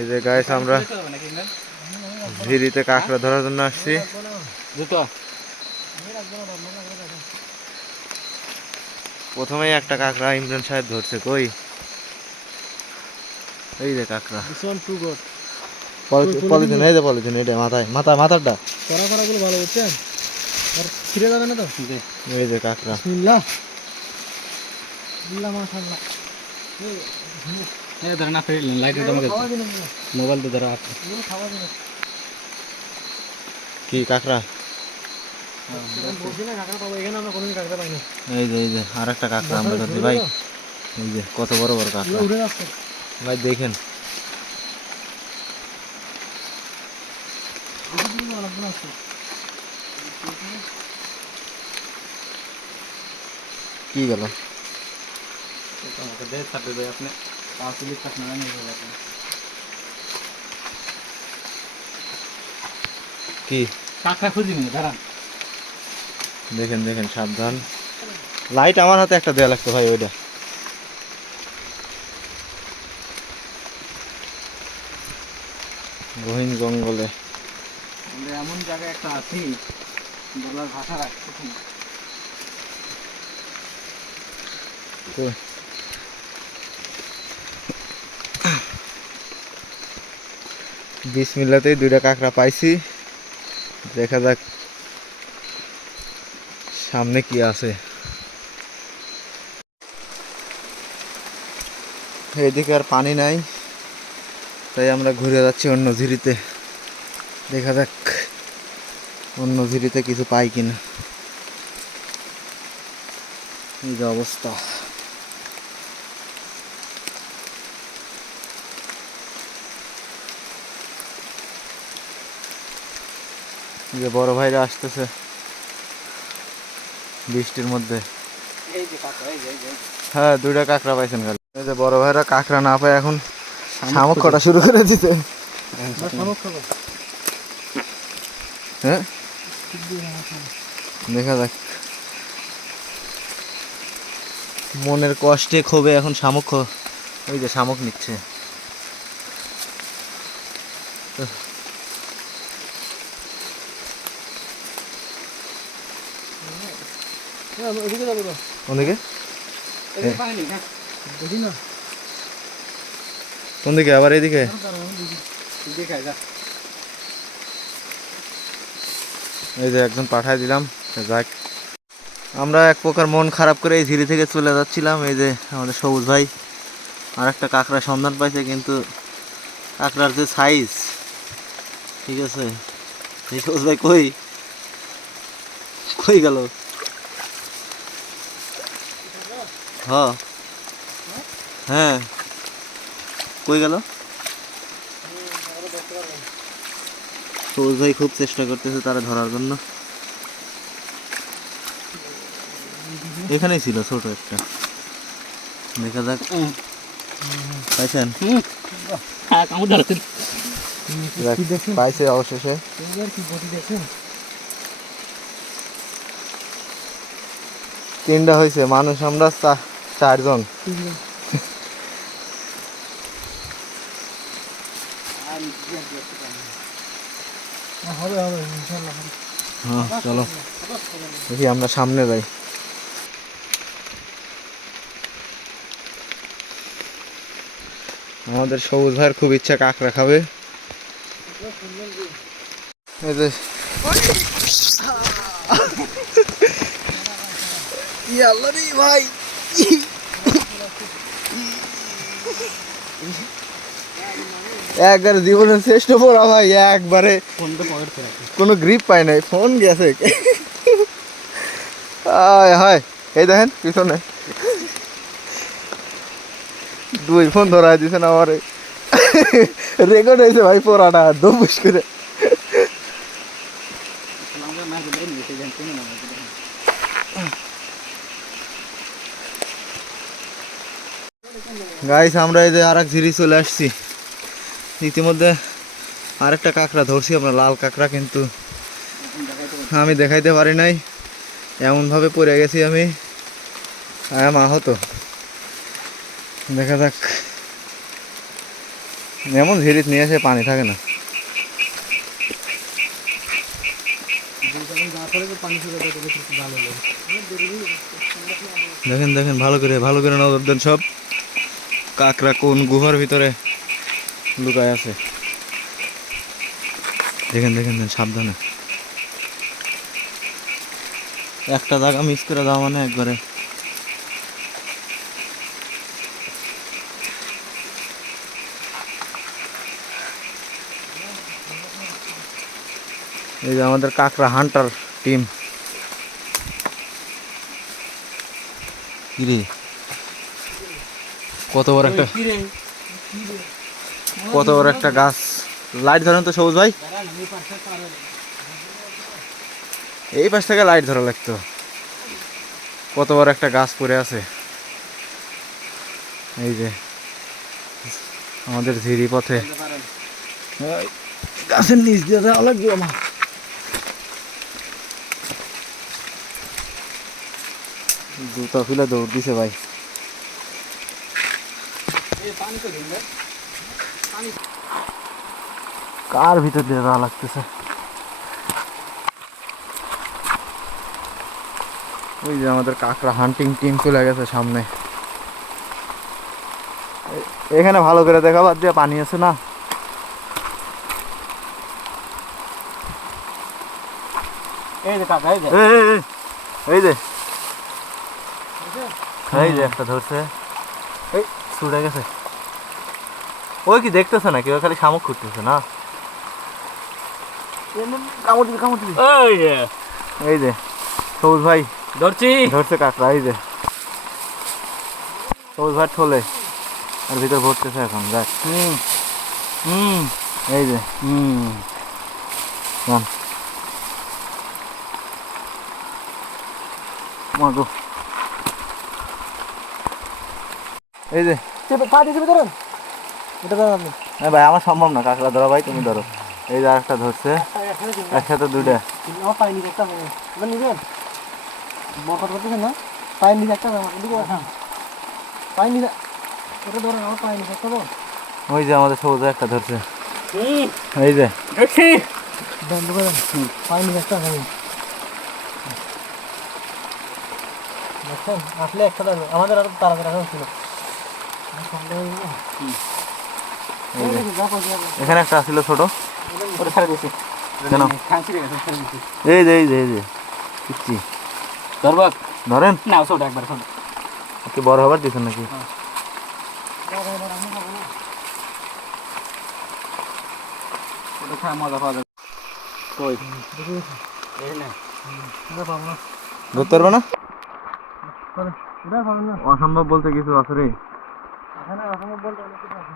এই যে গাইস আমরা ঝিরিতে কাঁকড়া ধরার জন্য আসছি। প্রথমেই একটা কাঁকড়া ইমরান সাহেব ধরছে কই? এই যে কাঁকড়া। পলিথিন এই যে পলিথিন এটা মাথায় মাথা কড়া গুলো ভালো বুঝছেন আর ফিরে যাবে না তো? এই যে কাঁকড়া। বিসমিল্লাহ। বিসমিল্লাহ মাশাআল্লাহ। এই ধরে না ফেল লাইট দাও আমাকে মোবাইল তো ধরো আপনি খাওয়া দিন কি কাঁকড়া বলছি না কাঁকড়া পাবো এখানে আমরা কোনোদিন কাঁকড়া পাইনি এই যে এই যে আর একটা কাঁকড়া আমরা ধরছি ভাই এই যে কত বড় বড় কাঁকড়া উড়ে যাচ্ছে ভাই দেখেন কি গেল আমাকে দে থাকবে ভাই আপনি লিটার টাকা না কি? কাঁকড়া খুঁজি নি দাঁড়ান। দেখেন দেখেন সাবধান। লাইট আমার হাতে একটা দেওয়া লাগতো ভাই ওইটা। গহীন জঙ্গলে। এমন জায়গায় একটা আছি বলার ভাষা রাখছি। মিলাতেই দুইটা কাঁকড়া পাইছি। দেখা যাক সামনে কি আছে। এদিকে আর পানি নাই, তাই আমরা ঘুরে যাচ্ছি অন্য ঝিরিতে। দেখা যাক অন্য ঝিরিতে কিছু পাই কিনা। এই যে অবস্থা এই যে বড় ভাইরা আসতেছে বৃষ্টির মধ্যে। এই যে কাঁকড়া এই যে এই যে হ্যাঁ দুইটা কাঁকড়া পাইছেন কাল যে বড় ভাইরা কাঁকড়া না পায় এখন শামুক কটা শুরু করে দিতে। খাব হ্যাঁ? দেখা যাক। মনের কষ্টে ক্ষোভে এখন শামুক ওই যে শামুক নিচ্ছে। ওদিকে হ্যাঁ। না। কোন দিকে? আবার এদিকে এই যে একজন পাঠায় দিলাম যাক। আমরা এক প্রকার মন খারাপ করে এই ঝিরি থেকে চলে যাচ্ছিলাম এই যে আমাদের সবুজ ভাই। আর একটা কাঁকড়া সন্ধান পাইছে কিন্তু কাঁকড়ার যে সাইজ ঠিক আছে? সবুজ ভাই কই? কই গেল? হ হ্যাঁ। কই গেল? সবুজ ভাই খুব চেষ্টা করতেছে তারা ধরার জন্য। এখানেই ছিল ছোট একটা। দেখা যাক। পাইছেন? হ্যাঁ পাইছে অবশেষে। তিনটা হয়েছে মানুষ আমরা চা- চারজন। হ্যাঁ দেখি আমরা সামনে যাই। আমাদের সবুজ ভাইয়ের খুব ইচ্ছা কাঁকড়া খাবে। ভাই। একবার জীবনের শ্রেষ্ঠ পড়া ভাই একবারে। কোনো গ্রিপ পাই নাই ফোন গেছে। আয় হায়। এই দেখেন পিছনে। দুই ফোন ধরা দিছে না আমার। রেকর্ড হয়েছে ভাই পোড়াটা দমুস করে আমরা না করে নিতে জানতে না গাইস আমরা এই যে আর এক ঝিরি চলে আসছি। ইতিমধ্যে আরেকটা কাঁকড়া ধরছি, আমরা লাল কাঁকড়া কিন্তু আমি দেখাইতে পারি নাই। এমনভাবে পড়ে গেছি আমি। আয়াম আহত দেখা যাক। এমন ঝিরিত নিয়ে এসে পানি থাকে না। দেখেন দেখেন, ভালো করে ভালো করে নজর দেন সব। কাকড়া কোন গুহার ভিতরে লুকায় আছে? দেখেন দেখেন সাবধানে। একটা জায়গা মিস করে দেওয়া মানে একবারে। এই যে আমাদের কাকড়া হান্টার টিম কিরে কত বড় একটা কত বড় একটা গাছ। লাইট ধরেন তো সবুজ ভাই। এই পাশ থেকে লাইট ধরা লাগতো। কত বড় একটা গাছ পড়ে আছে। এই যে, আমাদের ঝিরি পথে। গাছের নিচ দিয়ে যাওয়া লাগবে আমার। জুতা খুলে দৌড় দিছে ভাই। কার ভিতর দিয়ে যাওয়া লাগতেছে ওই যে আমাদের কাকড়া হান্টিং টিম চলে গেছে সামনে এ- এখানে ভালো করে দেখা বাদ দিয়ে পানি আছে না এই যে কাকা এই যে এই, এই, এই, এই যে এই যে একটা ধরছে এই ছুটে গেছে। ওই কি দেখতেছে না কেউ খালি শামুক খুঁজতেছে না? কামড় দিবি কামড় দিবি ওই যে। এই যে সবুজ ভাই। ধরছি। ধরছে কাকড়া এই যে। সবুজ ভাই ঠোলে। আর ভিতর ভরতেছে এখন দেখ। হুম। হুম। এই যে হুম। মাগো। এই যে। পা দিতে ধরেন। এটা ধরেন আপনি। না ভাই আমার সম্ভব না কাকড়া ধরা ভাই তুমি ধরো। এই যে আরেকটা ধরছে একসাথে দুইটা। আমার পায়ে নিচে একটা এবার নিবেন। বকট করতেছেন না? নিচে একটা নিচে এটা ধরেন আমার নিচে একটা ওই যে আমাদের সবুজ একটা ধরছে। এই যে। বন্ধ করেন। একটা দেখছেন? আসলে একটা আমাদের আরও তাড়াতাড়ি ছিল এখানে একটা ছিল ছোট। কেন? এই যে এই যে এই যে। পিচ্ছি ধরবাক। ধরেন? না ছোট একবার ছোট। কি বড় হবার নাকি? ধরতে পারব না। অসম্ভব বলতে কিছু আছে রে। এখানে অসম্ভব বলতে অনেক কিছু আছে।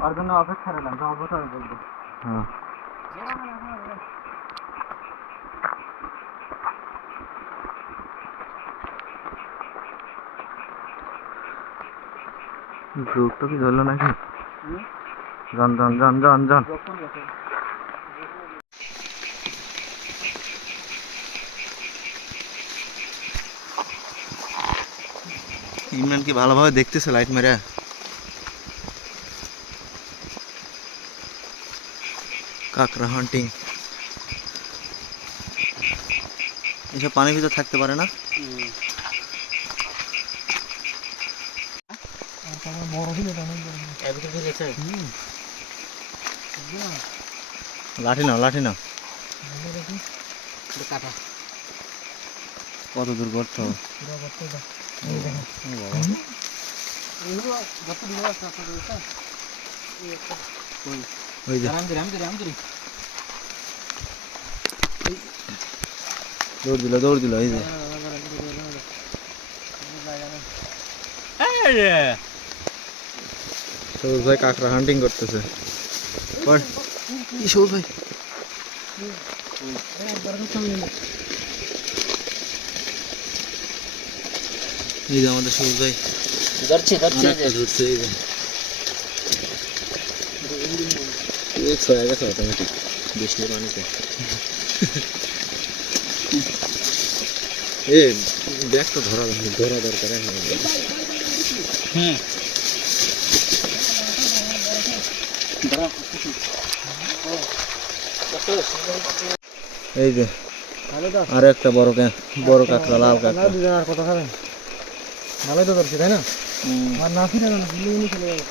ওর জন্য অপেক্ষা রাখলাম তো অবসর বলব। হ্যাঁ। যোগটা কি ধরলো নাকি? যান যান যান যান যান ইমরান কি ভালোভাবে দেখতেছে লাইট মেরে কাকড়া হান্টিং এসব পানির ভিতর থাকতে পারে না বড় দিলে তো অনেক এর ভিতর ঢুকেছে লাঠি নাও লাঠি নাও কাটা কত দূর করছ পুরো করতে দাও দৌড় দিল দৌড় দিল এই যে সবুজ ভাই কাকড়া হান্টিং করতেছে সবুজ ভাই এই যে আমাদের সবুজ ভাই। ধরছি ধরছি ধরছে এই যে। এক্স হয়ে গেছে অটোমেটিক বৃষ্টির পানিতে। এ ব্যাগটা ধরা ধরা দরকার এখন এই যে আর একটা বড় কা- বড় কাঁকড়া লাল না কাঁকড়া দুজন আর কথা খাবেন? ভালোই তো ধরছি তাই না? আর না ফিরে না গুলি গুলি চলে যাবে।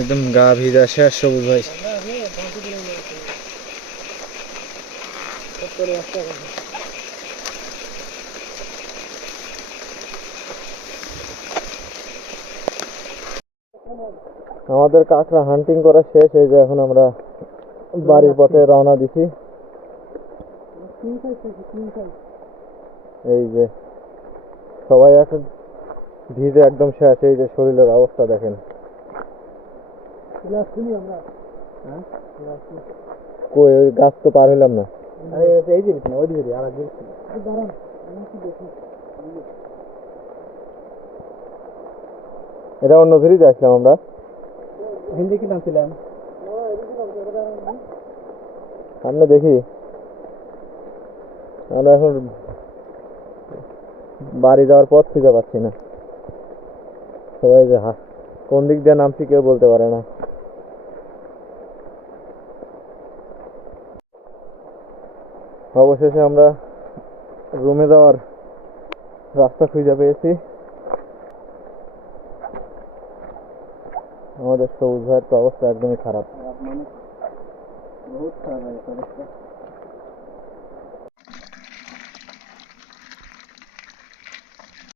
একদম গা ভিজা শেষ সবুজ ভাই। আমাদের কাঁকড়া হান্টিং করা শেষ এই যে এখন আমরা বাড়ির পথে রওনা দিছি। এই যে সবাই এখন ভিজে একদম শেষ এই যে শরীরের অবস্থা দেখেন। হ্যাঁ কই ওই গাছ তো পার হইলাম না। এই যে ওই দিকে আর এটা অন্য ধরেই আসলাম আমরা। হিন্দি কি সামনে দেখি। আমরা এখন বাড়ি যাওয়ার পথ খুঁজে পাচ্ছি না। সবাই যে হা- কোন দিক দিয়ে নামছি কেউ বলতে পারে না। অবশেষে আমরা রুমে যাওয়ার রাস্তা খুঁজে পেয়েছি। আমাদের সবুজ ভাইয়ের তো অবস্থা একদমই খারাপ। মানে? খারাপ অবস্থা